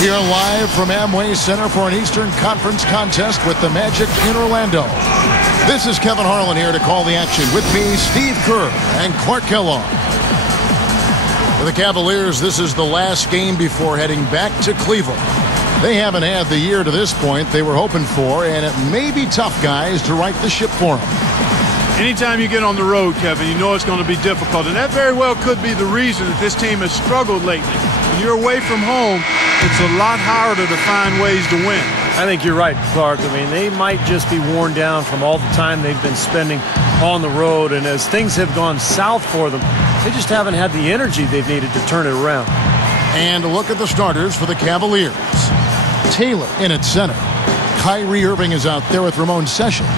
We are live from Amway Center for an Eastern Conference contest with the Magic in Orlando. This is Kevin Harlan here to call the action. With me, Steve Kerr and Clark Kellogg. For the Cavaliers, this is the last game before heading back to Cleveland. They haven't had the year to this point they were hoping for, and it may be tough, guys, to right the ship for them. Anytime you get on the road, Kevin, you know it's going to be difficult, and that very well could be the reason that this team has struggled lately. When you're away from home, it's a lot harder to find ways to win. I think you're right, Clark. I mean, they might just be worn down from all the time they've been spending on the road, and as things have gone south for them, they just haven't had the energy they've needed to turn it around. And a look at the starters for the Cavaliers. Taylor in at center. Kyrie Irving is out there with Ramon Sessions.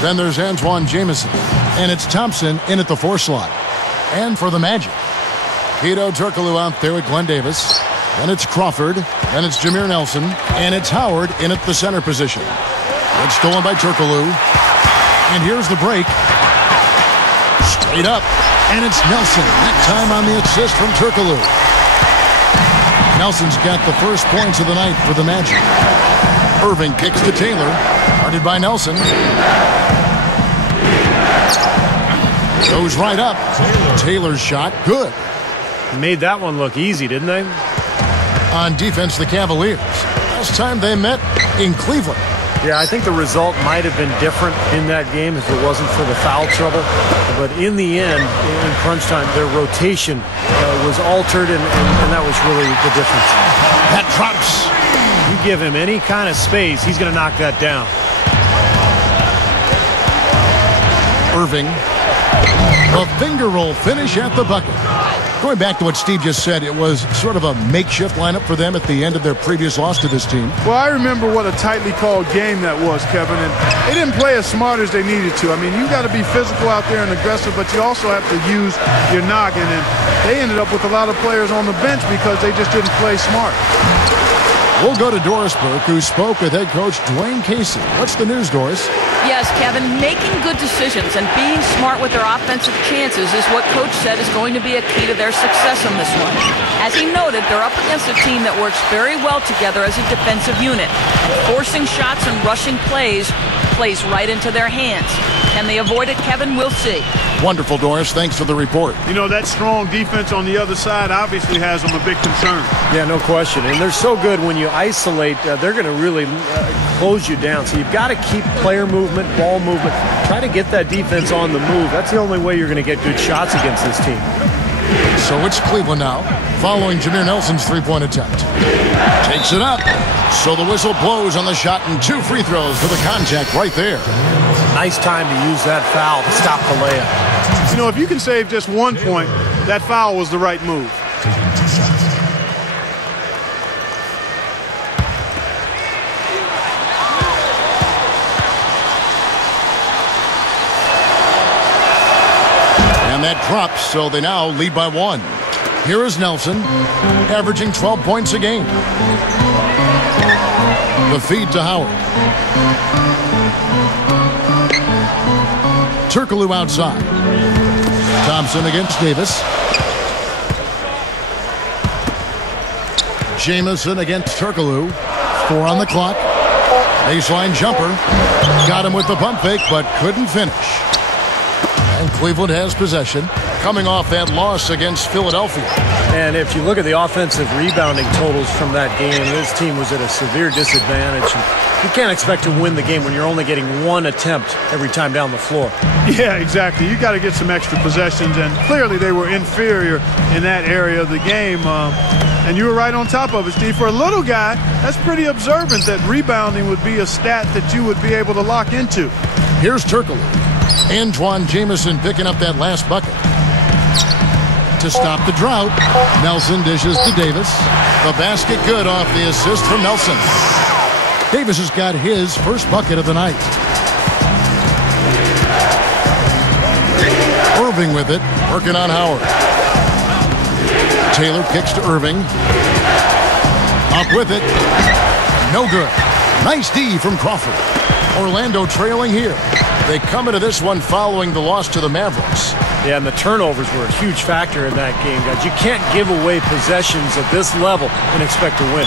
Then there's Antoine Jamison. And it's Thompson in at the 4 slot. And for the Magic, Hedo Turkoglu out there with Glenn Davis. Then it's Crawford. Then it's Jameer Nelson. And it's Howard in at the center position. It's stolen by Turkoglu. And here's the break. Straight up. And it's Nelson. That time on the assist from Turkoglu. Nelson's got the first points of the night for the Magic. Irving kicks to Taylor. Guarded by Nelson. Goes right up. Taylor's shot. Good. Made that one look easy, didn't they? On defense, the Cavaliers. Last time they met in Cleveland. Yeah, I think the result might have been different in that game if it wasn't for the foul trouble. But in the end, in crunch time, their rotation was altered, and that was really the difference. That drops. You give him any kind of space, he's going to knock that down. Irving. A finger roll finish at the bucket. Going back to what Steve just said, it was sort of a makeshift lineup for them at the end of their previous loss to this team. Well, I remember what a tightly called game that was, Kevin, and they didn't play as smart as they needed to. I mean, you got to be physical out there and aggressive, but you also have to use your noggin, and they ended up with a lot of players on the bench because they just didn't play smart. We'll go to Doris Burke, who spoke with head coach Dwayne Casey. What's the news, Doris? Yes, Kevin, making good decisions and being smart with their offensive chances is what Coach said is going to be a key to their success in this one. As he noted, they're up against a team that works very well together as a defensive unit. Forcing shots and rushing plays right into their hands. Can they avoid it, Kevin? We'll see. Wonderful, Doris. Thanks for the report. You know, that strong defense on the other side obviously has them a big concern. Yeah, no question. And they're so good when you isolate, they're going to really close you down. So you've got to keep player movement, ball movement. Try to get that defense on the move. That's the only way you're going to get good shots against this team. So it's Cleveland now, following Jameer Nelson's three-point attempt. Takes it up. So the whistle blows on the shot, and 2 free throws for the contact right there. Nice time to use that foul to stop the layup. You know, if you can save just 1 point, that foul was the right move. And that drops, so they now lead by 1. Here is Nelson, averaging 12 points a game. The feed to Howard. Turkoglu outside. Thompson against Davis. Jamison against Turkoglu. 4 on the clock. Baseline jumper. Got him with the pump fake, but couldn't finish. And Cleveland has possession, coming off that loss against Philadelphia. And if you look at the offensive rebounding totals from that game, this team was at a severe disadvantage. You can't expect to win the game when you're only getting 1 attempt every time down the floor. Yeah, exactly. You got to get some extra possessions, and clearly they were inferior in that area of the game. And you were right on top of it, Steve. For a little guy, that's pretty observant that rebounding would be a stat that you would be able to lock into. Here's Turkoglu. Antoine Jamison picking up that last bucket. To stop the drought, Nelson dishes to Davis. The basket good off the assist from Nelson. Davis has got his first bucket of the night. Irving with it, working on Howard. Taylor kicks to Irving. Up with it. No good. Nice D from Crawford. Orlando trailing here. They come into this one following the loss to the Mavericks. Yeah, and the turnovers were a huge factor in that game, guys. You can't give away possessions at this level and expect to win.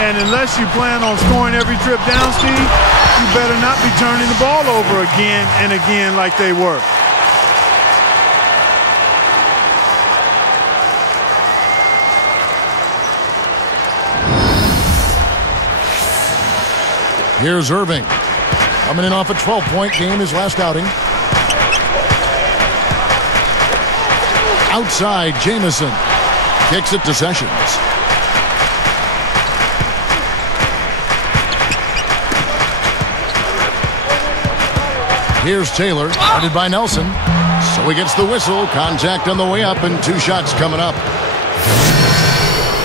And unless you plan on scoring every trip down, Steve, you better not be turning the ball over again and again like they were. Here's Irving. Coming in off a 12-point game his last outing. Outside, Jamison. Kicks it to Sessions. Here's Taylor, guarded by Nelson. So he gets the whistle. Contact on the way up and 2 shots coming up.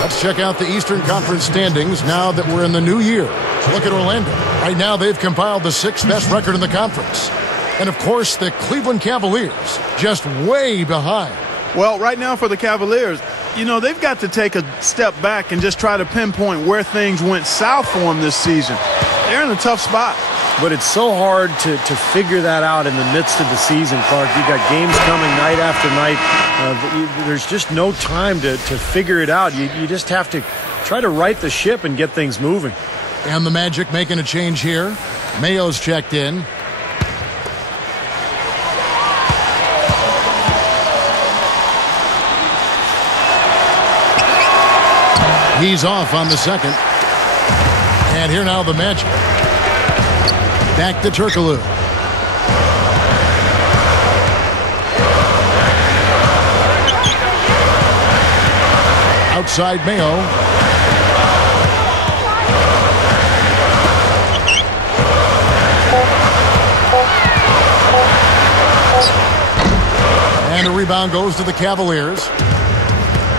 Let's check out the Eastern Conference standings now that we're in the new year. Look at Orlando. Right now, they've compiled the 6th best record in the conference. And, of course, the Cleveland Cavaliers just way behind. Well, right now for the Cavaliers, you know, they've got to take a step back and just try to pinpoint where things went south for them this season. They're in a tough spot. But it's so hard to figure that out in the midst of the season, Clark. You've got games coming night after night. There's just no time to figure it out. You just have to try to right the ship and get things moving. And the Magic making a change here. Mayo's checked in. He's off on the second. And here now the Magic. Back to Turkoglu. Outside Mayo. And a rebound goes to the Cavaliers.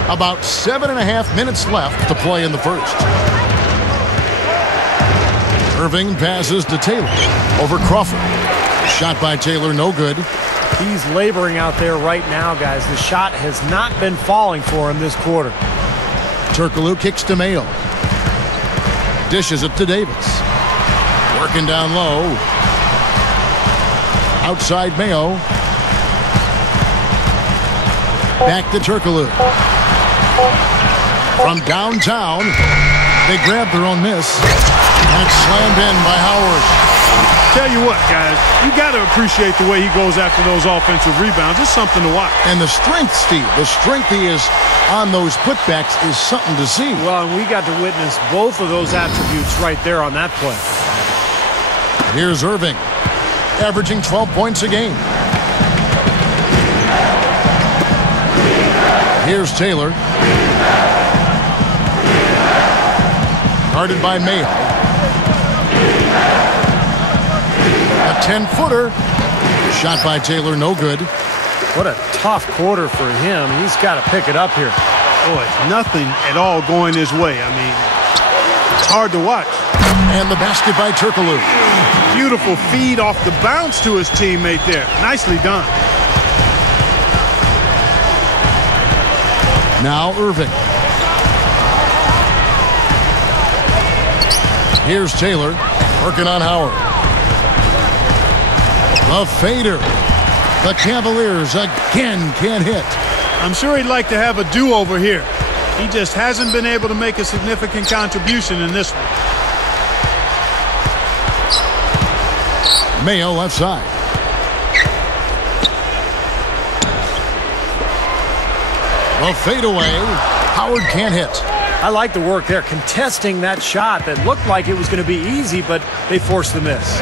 About 7.5 minutes left to play in the first. Irving passes to Taylor over Crawford. Shot by Taylor, no good. He's laboring out there right now, guys. The shot has not been falling for him this quarter. Turkoglu kicks to Mayo. Dishes it to Davis. Working down low. Outside Mayo. Back to Turkoglu. From downtown, they grab their own miss. And it's slammed in by Howard. Tell you what, guys, you got to appreciate the way he goes after those offensive rebounds. It's something to watch. And the strength, Steve, the strength he is on those putbacks is something to see. Well, and we got to witness both of those attributes right there on that play. Here's Irving, averaging 12 points a game. Here's Taylor. Guarded by Mayo. A 10-footer. Shot by Taylor, no good. What a tough quarter for him. He's got to pick it up here. Boy, nothing at all going his way. I mean, it's hard to watch. And the basket by Turkoglu. Beautiful feed off the bounce to his teammate there. Nicely done. Now Irving. Here's Taylor, working on Howard. The fader. The Cavaliers again can't hit. I'm sure he'd like to have a do-over here. He just hasn't been able to make a significant contribution in this one. Mayo left side. The fadeaway. Howard can't hit. I like the work there, contesting that shot that looked like it was going to be easy, but they forced the miss.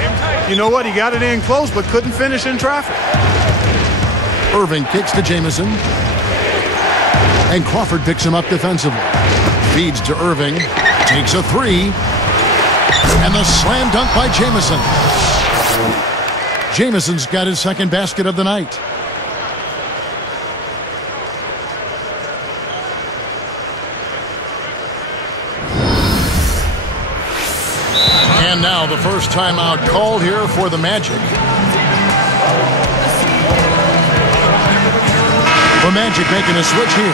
You know what? He got it in close, but couldn't finish in traffic. Irving kicks to Jamison. And Crawford picks him up defensively. Feeds to Irving. Takes a three. And the slam dunk by Jamison. Jamison's got his second basket of the night. And now the first timeout called here for the Magic. The Magic making a switch here.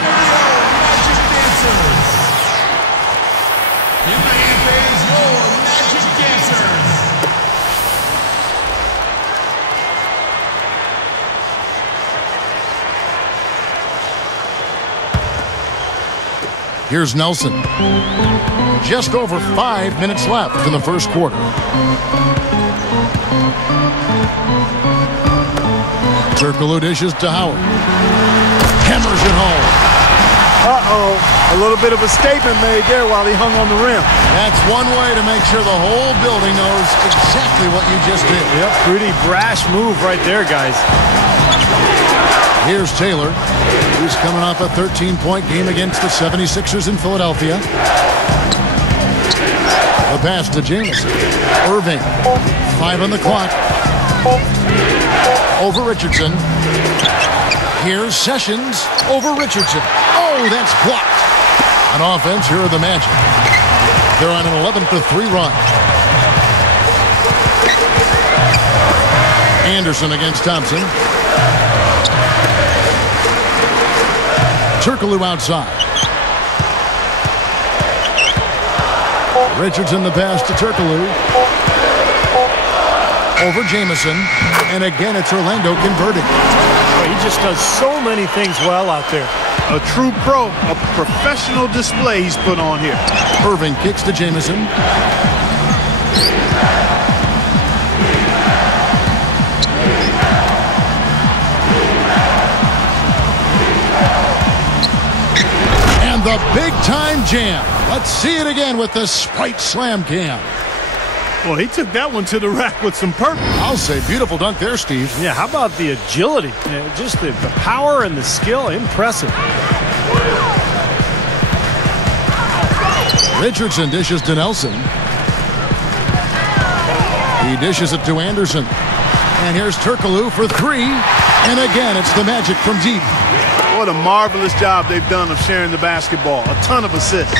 Here's Nelson. Just over 5 minutes left in the first quarter. Turkoglu dishes to Howard. Hammers it home. Uh-oh. A little bit of a statement made there while he hung on the rim. That's one way to make sure the whole building knows exactly what you just did. Yep, pretty brash move right there, guys. Here's Taylor, who's coming off a 13-point game against the 76ers in Philadelphia. The pass to Jamison. Irving. 5 on the clock. Over Richardson. Here's Sessions over Richardson. Oh, that's blocked. On offense, here are the Magic. They're on an 11-3 run. Anderson against Thompson. Turkoglu outside. Richardson the pass to Turkoglu. Over Jamison. And again, it's Orlando converting. Well, he just does so many things well out there. A true pro, a professional display he's put on here. Irving kicks to Jamison. And the big-time jam. Let's see it again with the Sprite Slam Cam. Well, he took that one to the rack with some purpose. I'll say beautiful dunk there, Steve. Yeah, how about the agility? Just the power and the skill, impressive. Richardson dishes to Nelson. He dishes it to Anderson. And here's Turkoglu for 3. And again, it's the Magic from deep. What a marvelous job they've done of sharing the basketball. A ton of assists.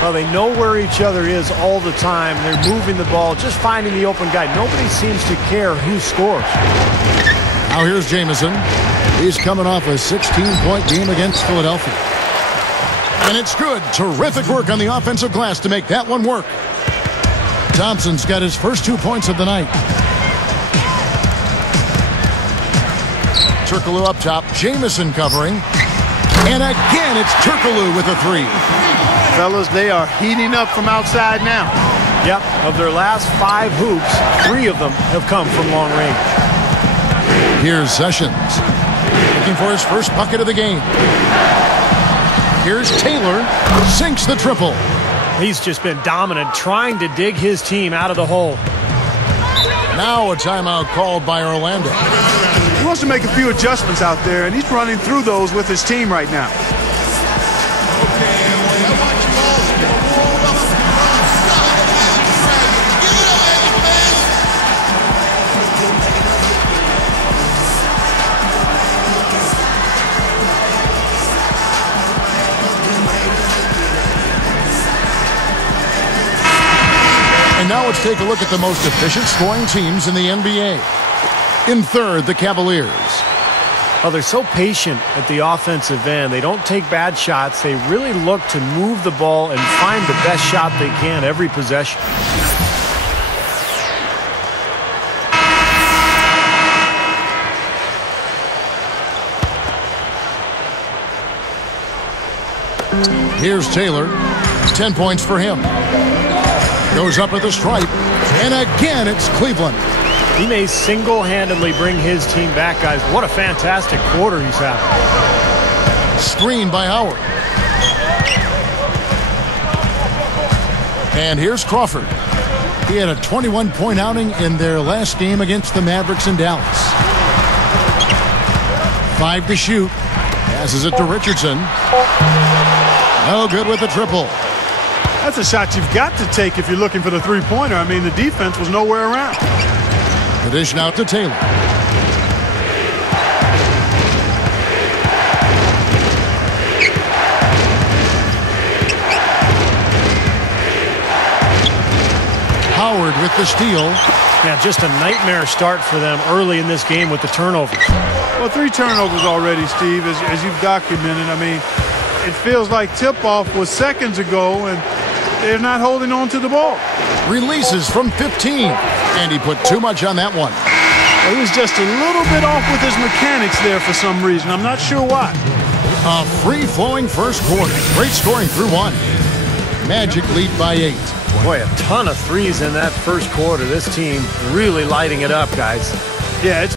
Well, they know where each other is all the time. They're moving the ball, just finding the open guy. Nobody seems to care who scores. Now here's Jamison. He's coming off a 16-point game against Philadelphia. And it's good. Terrific work on the offensive glass to make that one work. Thompson's got his first 2 points of the night. Turkoglu up top. Jamison covering. And again, it's Turkoglu with a 3. Fellas, they are heating up from outside now. Yep, of their last 5 hoops, 3 of them have come from long range. Here's Sessions. Looking for his first bucket of the game. Here's Taylor. Sinks the triple. He's just been dominant, trying to dig his team out of the hole. Now a timeout called by Orlando. He wants to make a few adjustments out there, and he's running through those with his team right now. And now let's take a look at the most efficient scoring teams in the NBA. In third, the Cavaliers. Oh, they're so patient at the offensive end. They don't take bad shots. They really look to move the ball and find the best shot they can every possession. Here's Taylor. 10 points for him. Goes up at the stripe. And again, it's Cleveland. He may single-handedly bring his team back, guys. What a fantastic quarter he's having. Screen by Howard. And here's Crawford. He had a 21-point outing in their last game against the Mavericks in Dallas. 5 to shoot. Passes it to Richardson. No good with the triple. That's a shot you've got to take if you're looking for the three-pointer. I mean, the defense was nowhere around. The dish now to Taylor. Howard with the steal. Yeah, just a nightmare start for them early in this game with the turnovers. Well, 3 turnovers already, Steve, as you've documented. I mean, it feels like tip-off was seconds ago, and they're not holding on to the ball. Releases from 15. And he put too much on that one. Well, he was just a little bit off with his mechanics there for some reason. I'm not sure why. A free-flowing first quarter. Great scoring through one. Magic lead by 8. Boy, a ton of threes in that first quarter. This team really lighting it up, guys. Yeah, it's